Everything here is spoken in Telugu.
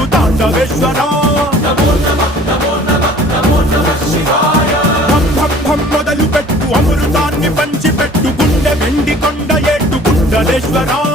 పెట్టు తాండవేశ్వర మొదలు పెట్టు అమృతాన్ని పంచి పెట్టు గుండె వెండి కొండ ఏట్టు కుండలేశ్వర